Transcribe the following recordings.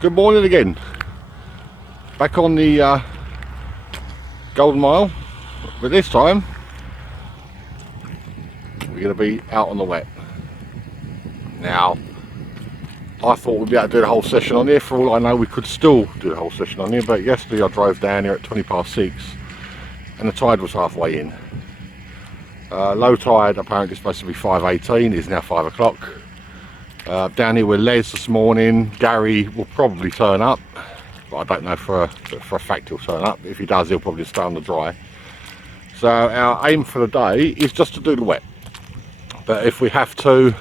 Good morning again. Back on the Golden Mile, but this time we're going to be out on the wet. Now, I thought we'd be able to do the whole session on here. For all I know, we could still do the whole session on here, but yesterday I drove down here at 6:20 and the tide was halfway in. Low tide apparently is supposed to be 5:18, it's now 5 o'clock. Down here with Les this morning. Gary will probably turn up, but I don't know for a fact he'll turn up. If he does, he'll probably stay on the dry. So our aim for the day is just to do the wet, but if we have to,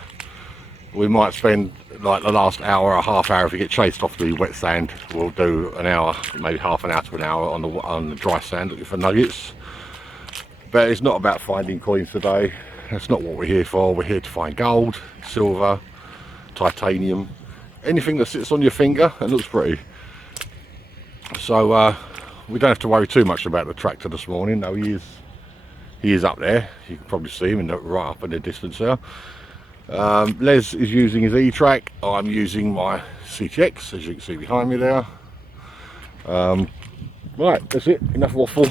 we might spend like the last hour or half hour. If we get chased off the wet sand, we'll do an hour, maybe half an hour to an hour on the dry sand looking for nuggets. But it's not about finding coins today. That's not what we're here for. We're here to find gold, silver, titanium, anything that sits on your finger and looks pretty. So we don't have to worry too much about the tractor this morning. No, he is up there. You can probably see him right up in the distance there. Les is using his etrac. I'm using my CTX, as you can see behind me there. Right, that's it. Enough waffle.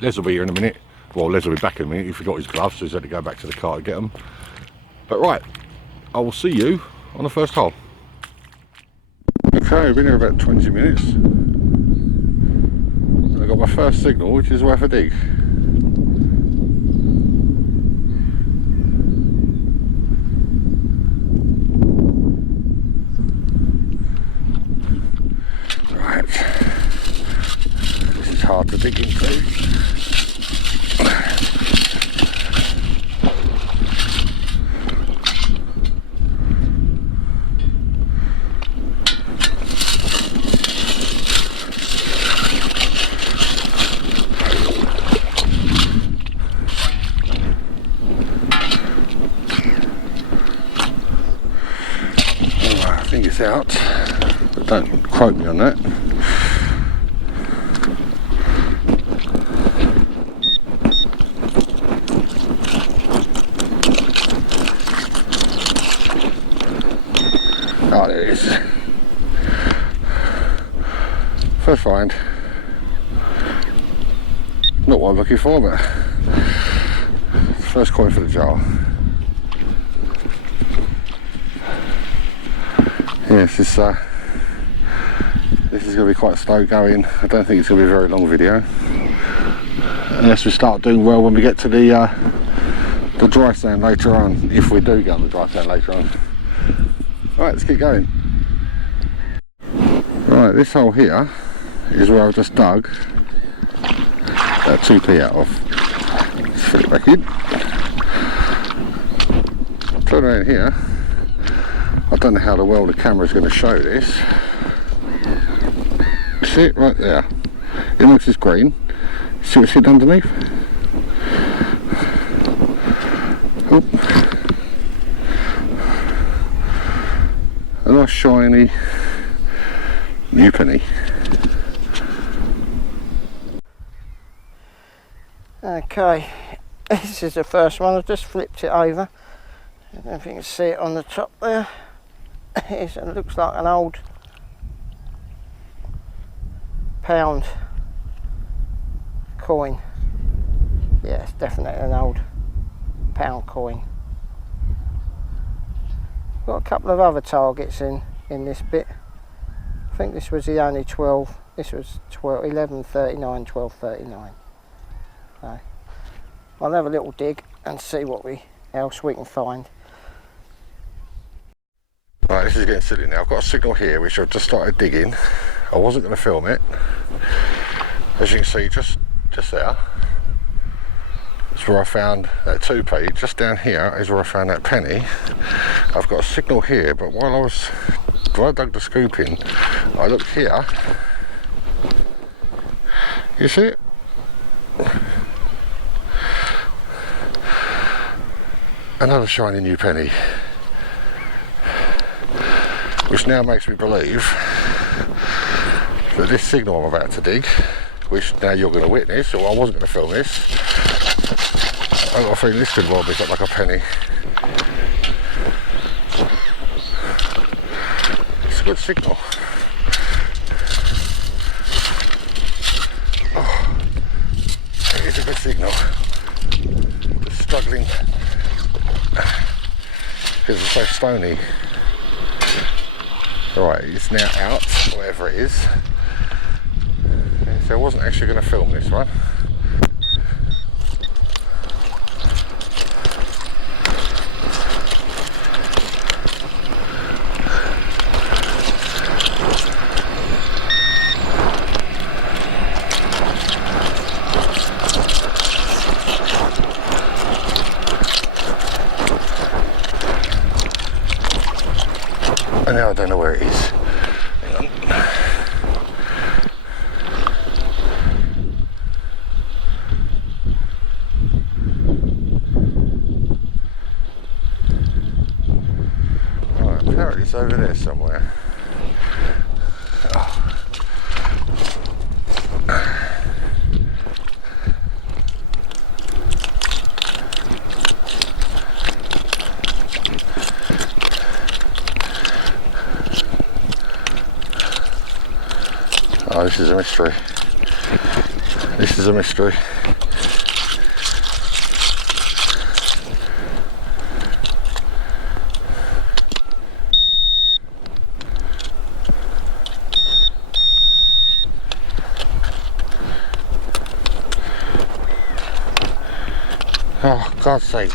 Les will be here in a minute. Well, Les will be back in a minute. He forgot his gloves, so he's had to go back to the car to get them. But right, I will see you on the first hole. Okay, we've been here about 20 minutes. And I got my first signal, which is worth a dig. Right, this is hard to dig into. I think it's out, but don't quote me on that. Oh, there it is. First find. Not what I'm looking for, but first coin for the jar. Yes, this is going to be quite slow going. I don't think it's going to be a very long video, unless we start doing well when we get to the dry sand later on, if we do get on the dry sand later on. Right, let's keep going. Right, this hole here is where I've just dug 2p out of. Let's fill it back in. Turn around here. I don't know how well the camera is going to show this. See it right there? It looks it's green. See what's hidden underneath? Oh. A nice shiny new penny. Okay, this is the first one. I've just flipped it over. I don't know if you can see it on the top there. It looks like an old pound coin. Yeah, it's definitely an old pound coin. Got a couple of other targets in this bit. I think this was the only 12. This was 1139, 1239. So I'll have a little dig and see what else we can find. Right, this is getting silly now. I've got a signal here which I've just started digging. I wasn't going to film it. As you can see, just there, that's where I found that 2p. Just down here is where I found that penny. I've got a signal here, but while I dug the scoop in, I looked here. You see it? Another shiny new penny. Which now makes me believe that this signal I'm about to dig, which now you're going to witness, or I wasn't going to film this, I've got a feeling this could well be like a penny. good signal. Oh, it is a good signal. Just struggling because it's so stony. Alright, it's now out, whatever it is. So I wasn't actually going to film this one. And now I don't know where it is. Hang on. Right, apparently it's over there somewhere. Oh. Oh, this is a mystery. This is a mystery. Oh, God's sake.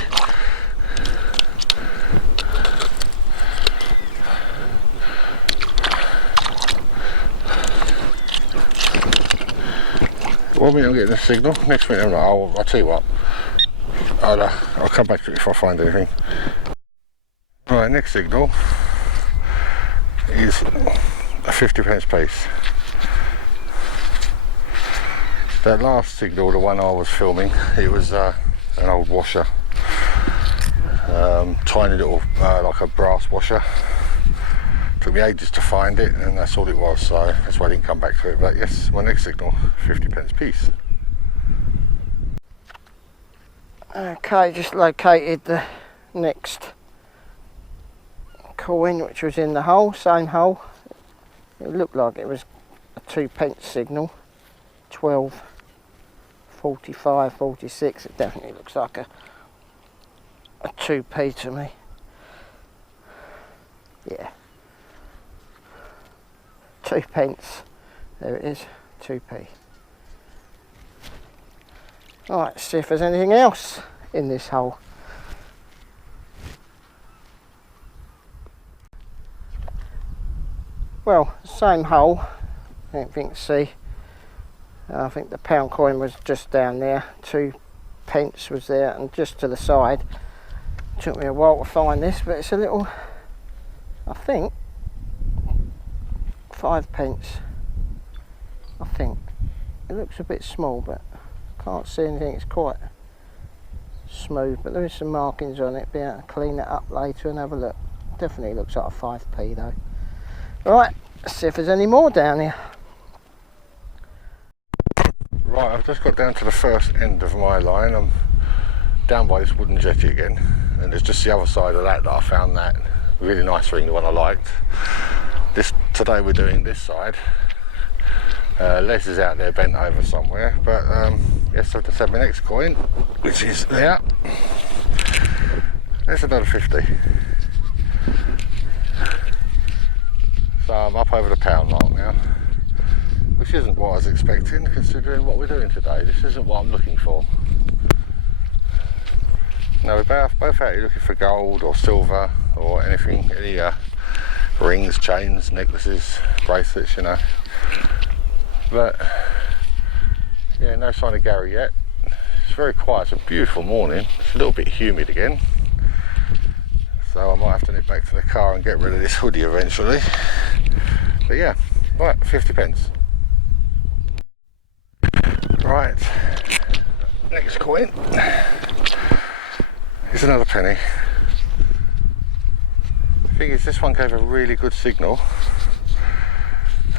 One minute I'm getting a signal, next minute I'm not. I'll tell you what. I'll come back to it if I find anything. Right, next signal is a 50p piece. That last signal, the one I was filming, it was an old washer. Tiny little, like a brass washer. Took me ages to find it, and that's all it was, so that's why I didn't come back to it. But yes, my next signal, 50p piece. Okay, just located the next coin, which was in the hole, same hole. It looked like it was a 2p signal, 12, 45, 46. It definitely looks like a 2p to me. Yeah. 2p. There it is, 2p. Alright, see if there's anything else in this hole. Well, same hole, anything to see. I think the pound coin was just down there, 2p was there, and just to the side. Took me a while to find this, but it's a little, I think, 5p. I think. It looks a bit small, but can't see anything. It's quite smooth, but there is some markings on it. Be able to clean it up later and have a look. Definitely looks like a 5p though. Right, let's see if there's any more down here. Right, I've just got down to the first end of my line. I'm down by this wooden jetty again, and there's just the other side of that I found that really nice ring, the one I liked. Today we're doing this side. Les is out there bent over somewhere, but yes, I've just had my next coin, which is there. There's another 50. So I'm up over the pound mark now, which isn't what I was expecting considering what we're doing today. This isn't what I'm looking for. No, we're both out here looking for gold or silver or anything, any rings, chains, necklaces, bracelets, you know. But yeah, no sign of Gary yet. It's very quiet. It's a beautiful morning. It's a little bit humid again, so I might have to nip back to the car and get rid of this hoodie eventually. But yeah, right, 50p. Right, next coin is another penny. The thing is, this one gave a really good signal,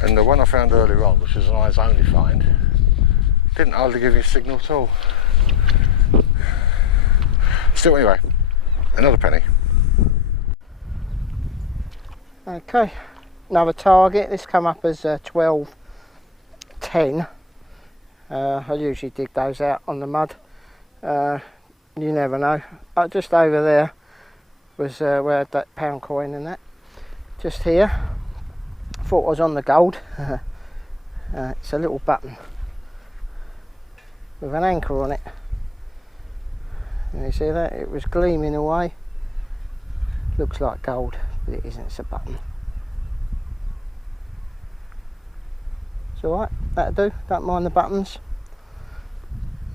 and the one I found earlier on, which was an eyes only find, didn't hardly give me a signal at all. Still, anyway, another penny. Okay, another target. This come up as 12.10. I usually dig those out on the mud. You never know. Just over there was where I had that pound coin and that. Just here. Thought I was on the gold. It's a little button with an anchor on it. And you see that? It was gleaming away. Looks like gold, but it isn't. It's a button. It's alright, that'll do. Don't mind the buttons.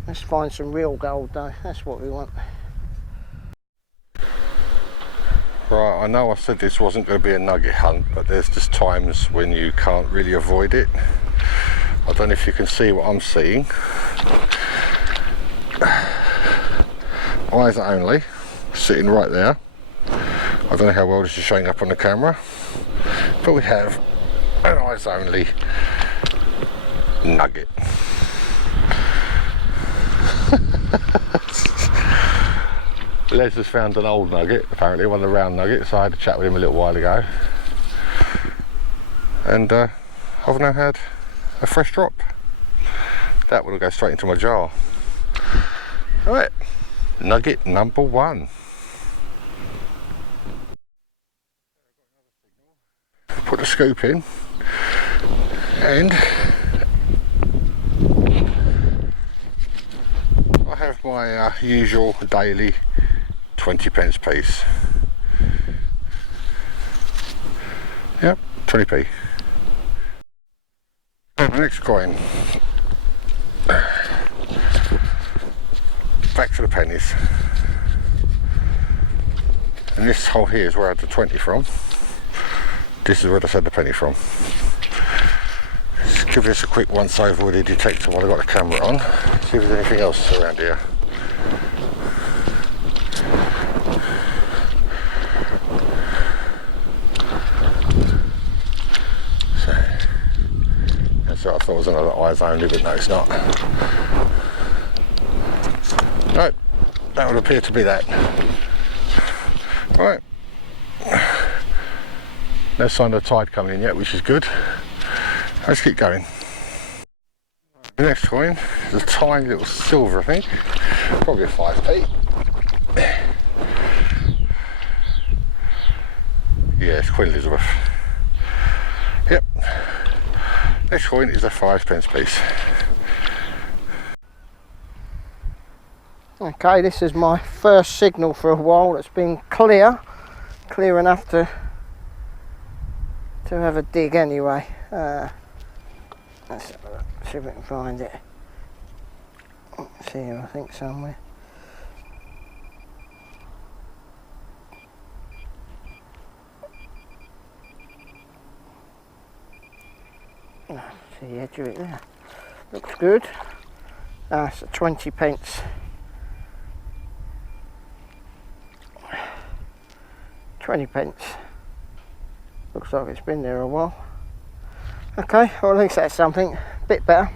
Let's find some real gold though. That's what we want. Right, I know I said this wasn't going to be a nugget hunt, but there's just times when you can't really avoid it. I don't know if you can see what I'm seeing. Eyes only, sitting right there. I don't know how well this is showing up on the camera, but we have an eyes only nugget. Les has found an old nugget, apparently, one of the round nuggets. I had a chat with him a little while ago. And I've now had a fresh drop. That will go straight into my jar. Alright, nugget number 1. Put the scoop in, and I have my usual daily 20p piece. Yep, 20p. Next coin. Back to the pennies. And this hole here is where I had the 20 from. This is where I had the penny from. Just give this a quick once over with the detector while I've got the camera on. See if there's anything else around here. So, that's what I thought was another eyes only, but no, it's not. Right, that would appear to be that. Right. No sign of the tide coming in yet, which is good. Let's keep going. The next coin is a tiny little silver, I think. Probably a 5p. Yeah, it's Queen Elizabeth. Yep. Next coin is a 5p piece. Okay, this is my first signal for a while. It's been clear enough to have a dig anyway. Let's have a look, see if we can find it. It's here, I think, somewhere. See the edge of it there. Looks good. It's a 20p. 20p. Looks like it's been there a while. Okay, well, at least that's something. Bit better.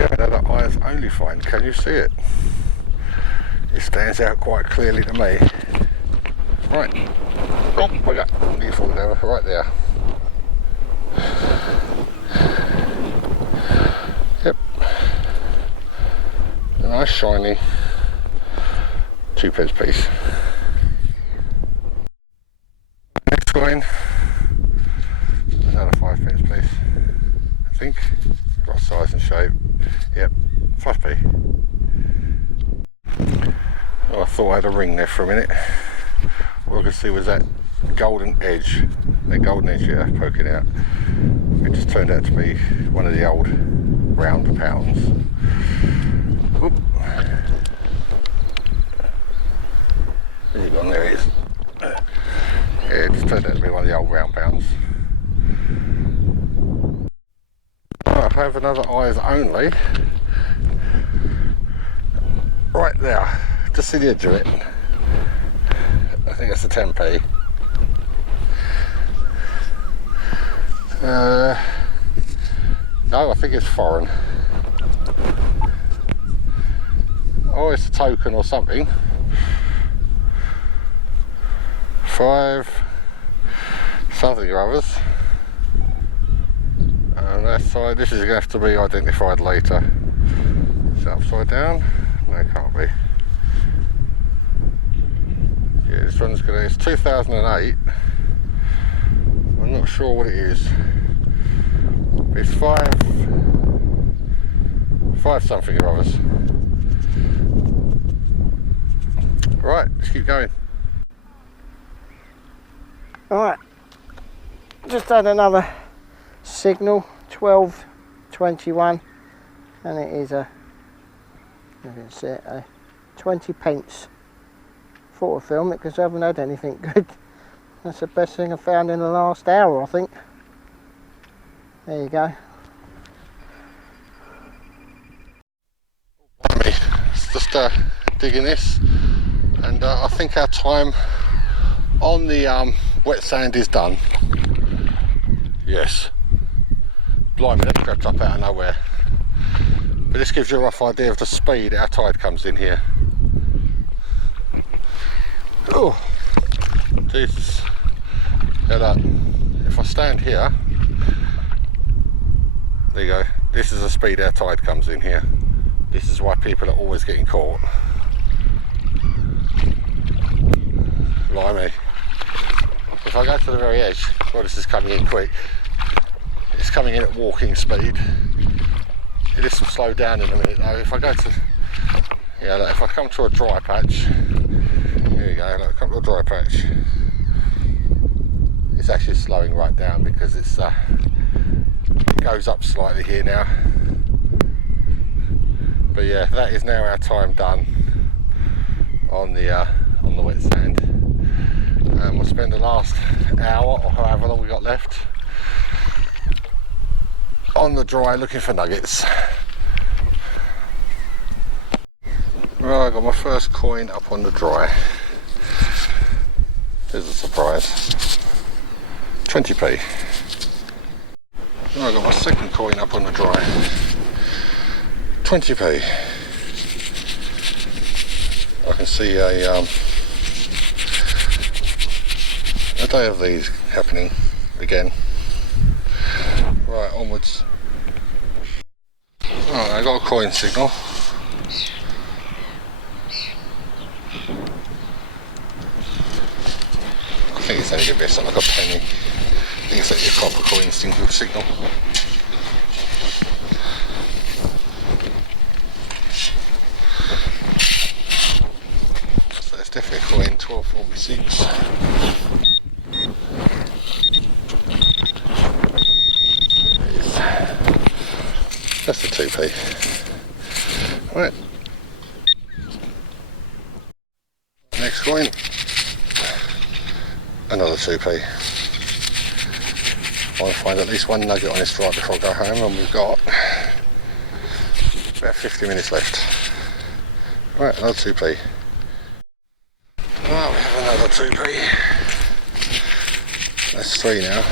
Another eyes only find. Can you see it? It stands out quite clearly to me. Right. Oh, I got you fall down right there. Yep. A nice shiny 2p piece. Next coin, another 5p piece, I think. Got size and shape. Yep, 5p. Oh, I thought I had a ring there for a minute. All I could see was that golden edge, here poking out. It just turned out to be one of the old round pounds. Oop. Where's it gone? There it is. Yeah, it just turned out to be one of the old round pounds. I have another eyes only. Right there. Just see the edge of it. I think that's a 10p. No, I think it's foreign. Oh, it's a token or something. 5. something or others. And that side, this is going to have to be identified later. Is it upside down? No, it can't be. Yeah, this one's going to, it's 2008. I'm not sure what it is. It's five something or others. Right, let's keep going. Alright, just had another signal, 12.21, and it is a, you can see it, a 20 pence. Thought I'd film it because I haven't had anything good. That's the best thing I've found in the last hour, I think. There you go. It's just digging this, and I think our time on the wet sand is done. Yes. Blimey, that crept up out of nowhere. But this gives you a rough idea of the speed our tide comes in here. Oh, Jesus. Get up. If I stand here, there you go. This is the speed our tide comes in here. This is why people are always getting caught. Blimey. If I go to the very edge, well, this is coming in quick. It's coming in at walking speed. This will slow down in a minute though. If I go to, yeah, look, if I come to a dry patch, here you go, look, come to a dry patch. It's actually slowing right down because it's it goes up slightly here now. But yeah, that is now our time done on the wet sand. And we'll spend the last hour or however long we got left on the dry looking for nuggets. Right, I got my first coin up on the dry. Here's a surprise. 20p. Right, I got my second coin up on the dry. 20p. I can see a day of these happening again. Right, onwards. Right, I got a coin signal. I think it's only going to be something like a penny. I think it's like a copper coin signal. So it's definitely a coin, 1246. That's the 2p. Right. Next coin. Another 2p. I want to find at least one nugget on this right before I go home, and we've got about 50 minutes left. Right, another 2p. Right, we have another 2p. That's 3 now.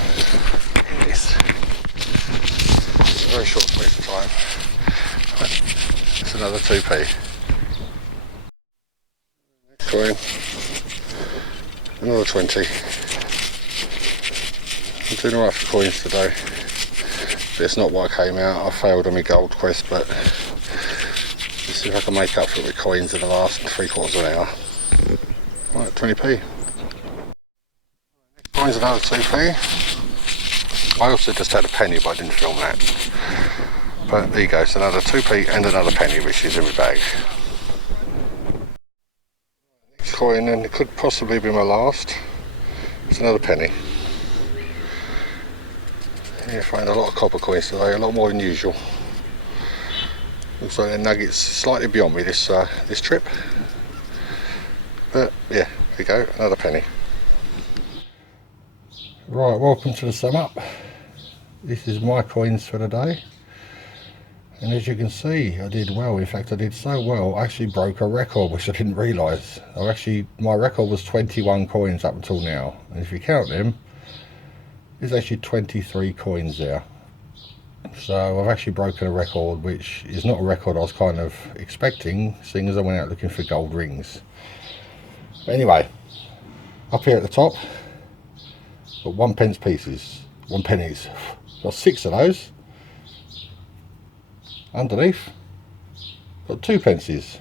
In this. It's a very short space of time. Right, that's another 2p. Next coin. Another 20. I'm doing alright for coins today. But it's not what I came out. I failed on my gold quest, but let's see if I can make up for it with coins in the last 3/4 of an hour. Right, 20p. Next coin's another 2p. I also just had a penny, but I didn't film that. But there you go, it's another 2p and another penny, which is in my bag. Next coin, and it could possibly be my last. It's another penny. You find a lot of copper coins today, a lot more than usual. Looks like the nuggets slightly beyond me this trip. But yeah, there you go, another penny. Right, welcome to the sum up. This is my coins for the day. And as you can see, I did well. In fact, I did so well, I actually broke a record, which I didn't realise. My record was 21 coins up until now. And if you count them, there's actually 23 coins there. So I've actually broken a record, which is not a record I was kind of expecting, seeing as I went out looking for gold rings. But anyway, up here at the top, got 1p pieces, 1 pennies. Got 6 of those. Underneath, got 2 pences.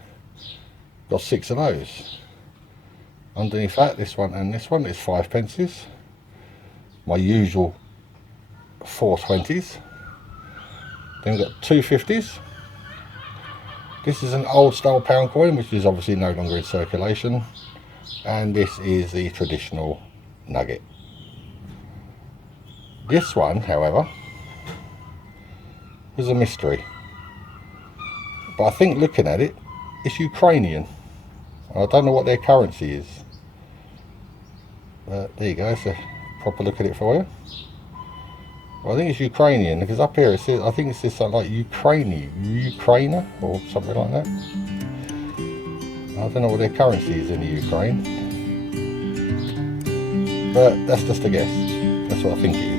Got 6 of those. Underneath that, this one and this one is 5 pences. My usual 4 20s. Then we've got 2 50s. This is an old style pound coin, which is obviously no longer in circulation. And this is the traditional nugget. This one, however, is a mystery. But I think looking at it, it's Ukrainian. I don't know what their currency is. But there you go, it's a proper look at it for you. Well, I think it's Ukrainian, because up here it says, I think it says something like Ukrainer or something like that. I don't know what their currency is in the Ukraine. But that's just a guess. That's what I think it is.